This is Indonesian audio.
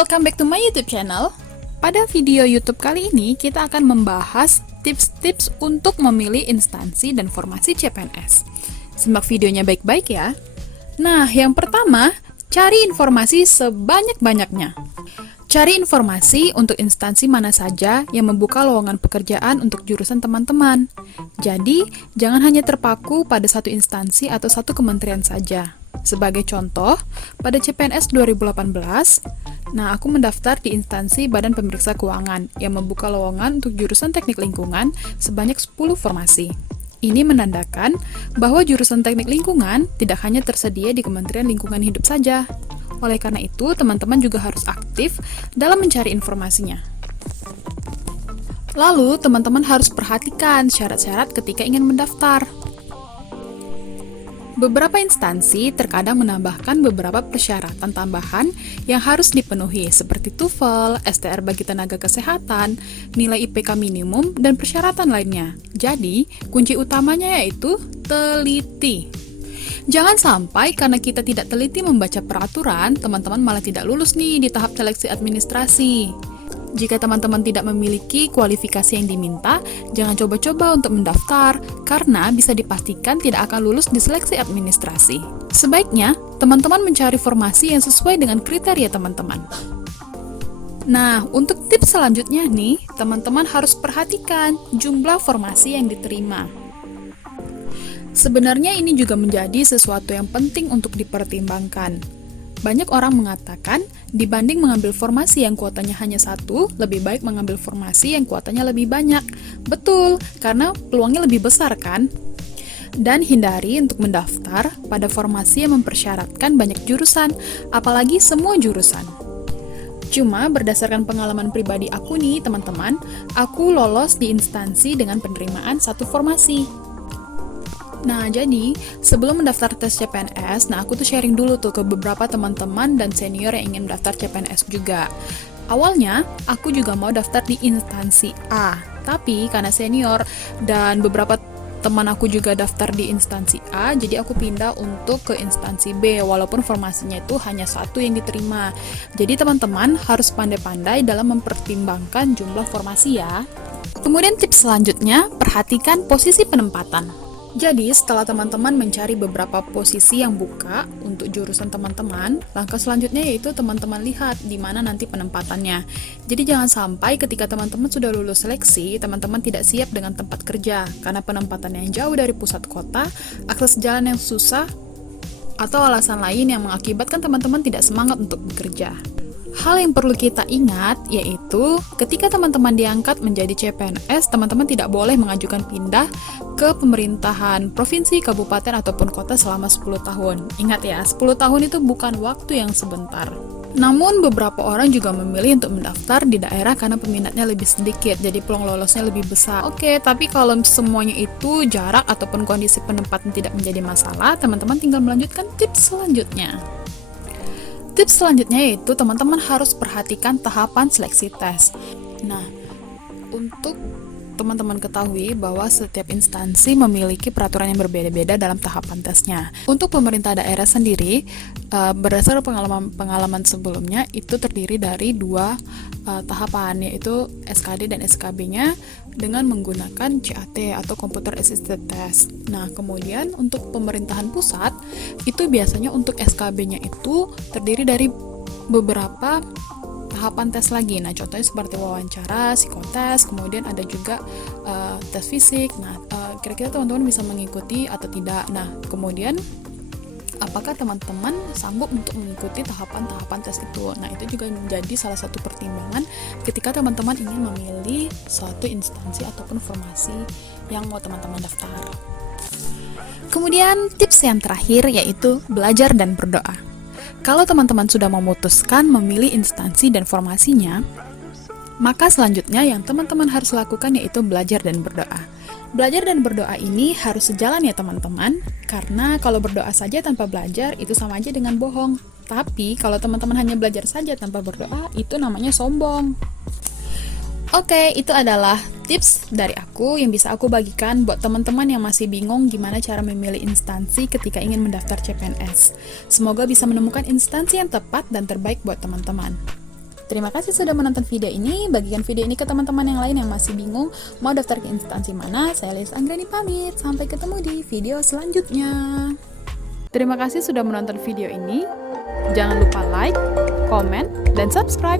welcome back to my YouTube channel. Pada video YouTube kali ini, kita akan membahas tips-tips untuk memilih instansi dan formasi CPNS. Simak videonya baik-baik ya. Nah, yang pertama, cari informasi sebanyak-banyaknya. Cari informasi untuk instansi mana saja yang membuka lowongan pekerjaan untuk jurusan teman-teman. Jadi, jangan hanya terpaku pada satu instansi atau satu kementerian saja. Sebagai contoh, pada CPNS 2018, aku mendaftar di instansi Badan Pemeriksa Keuangan yang membuka lowongan untuk jurusan teknik lingkungan sebanyak 10 formasi. Ini menandakan bahwa jurusan teknik lingkungan tidak hanya tersedia di Kementerian Lingkungan Hidup saja. Oleh karena itu, teman-teman juga harus aktif dalam mencari informasinya. Lalu, teman-teman harus perhatikan syarat-syarat ketika ingin mendaftar. Beberapa instansi terkadang menambahkan beberapa persyaratan tambahan yang harus dipenuhi, seperti TOEFL, STR bagi tenaga kesehatan, nilai IPK minimum, dan persyaratan lainnya. Jadi, kunci utamanya yaitu teliti. Jangan sampai karena kita tidak teliti membaca peraturan, teman-teman malah tidak lulus nih di tahap seleksi administrasi. Jika teman-teman tidak memiliki kualifikasi yang diminta, jangan coba-coba untuk mendaftar, karena bisa dipastikan tidak akan lulus di seleksi administrasi. Sebaiknya, teman-teman mencari formasi yang sesuai dengan kriteria teman-teman. Nah, untuk tips selanjutnya nih, teman-teman harus perhatikan jumlah formasi yang diterima. Sebenarnya ini juga menjadi sesuatu yang penting untuk dipertimbangkan. Banyak orang mengatakan, dibanding mengambil formasi yang kuotanya hanya satu, lebih baik mengambil formasi yang kuotanya lebih banyak. Betul, karena peluangnya lebih besar kan? Dan hindari untuk mendaftar pada formasi yang mempersyaratkan banyak jurusan, apalagi semua jurusan. Cuma berdasarkan pengalaman pribadi aku nih, teman-teman, aku lolos di instansi dengan penerimaan satu formasi. Nah, jadi sebelum mendaftar tes CPNS, aku tuh sharing dulu tuh ke beberapa teman-teman dan senior yang ingin mendaftar CPNS juga. Awalnya, aku juga mau daftar di instansi A, tapi karena senior dan beberapa teman aku juga daftar di instansi A, jadi aku pindah untuk ke instansi B, walaupun formasinya itu hanya satu yang diterima. Jadi teman-teman harus pandai-pandai dalam mempertimbangkan jumlah formasi ya. Kemudian tips selanjutnya, perhatikan posisi penempatan. Jadi, setelah teman-teman mencari beberapa posisi yang buka untuk jurusan teman-teman, langkah selanjutnya yaitu teman-teman lihat di mana nanti penempatannya. Jadi, jangan sampai ketika teman-teman sudah lulus seleksi, teman-teman tidak siap dengan tempat kerja, karena penempatannya yang jauh dari pusat kota, akses jalan yang susah, atau alasan lain yang mengakibatkan teman-teman tidak semangat untuk bekerja. Hal yang perlu kita ingat yaitu ketika teman-teman diangkat menjadi CPNS, teman-teman tidak boleh mengajukan pindah ke pemerintahan provinsi, kabupaten, ataupun kota selama 10 tahun. Ingat ya, 10 tahun itu bukan waktu yang sebentar. Namun beberapa orang juga memilih untuk mendaftar di daerah karena peminatnya lebih sedikit, jadi peluang lolosnya lebih besar. Oke, tapi kalau semuanya itu jarak ataupun kondisi penempatan tidak menjadi masalah, teman-teman tinggal melanjutkan tips selanjutnya. Tips selanjutnya yaitu teman-teman harus perhatikan tahapan seleksi tes. Nah, untuk teman-teman ketahui bahwa setiap instansi memiliki peraturan yang berbeda-beda dalam tahapan tesnya. Untuk pemerintah daerah sendiri, berdasarkan pengalaman sebelumnya, itu terdiri dari dua tahapan, yaitu SKD dan SKB-nya dengan menggunakan CAT atau Computer Assisted Test. Nah, kemudian untuk pemerintahan pusat, itu biasanya untuk SKB-nya itu terdiri dari beberapa tahapan tes lagi. Nah, contohnya seperti wawancara, psikotes, kemudian ada juga tes fisik. Nah, kira-kira teman-teman bisa mengikuti atau tidak. Nah, kemudian apakah teman-teman sanggup untuk mengikuti tahapan-tahapan tes itu? Nah, itu juga menjadi salah satu pertimbangan ketika teman-teman ingin memilih suatu instansi ataupun formasi yang mau teman-teman daftar. Kemudian tips yang terakhir yaitu belajar dan berdoa. Kalau teman-teman sudah memutuskan memilih instansi dan formasinya, maka selanjutnya yang teman-teman harus lakukan yaitu belajar dan berdoa. Belajar dan berdoa ini harus sejalan ya teman-teman, karena kalau berdoa saja tanpa belajar itu sama aja dengan bohong. Tapi kalau teman-teman hanya belajar saja tanpa berdoa, itu namanya sombong. Oke, itu adalah tips dari aku yang bisa aku bagikan buat teman-teman yang masih bingung gimana cara memilih instansi ketika ingin mendaftar CPNS. Semoga bisa menemukan instansi yang tepat dan terbaik buat teman-teman. Terima kasih sudah menonton video ini. Bagikan video ini ke teman-teman yang lain yang masih bingung mau daftar ke instansi mana. Saya Lilis Anggreni pamit. Sampai ketemu di video selanjutnya. Terima kasih sudah menonton video ini. Jangan lupa like, komen, dan subscribe.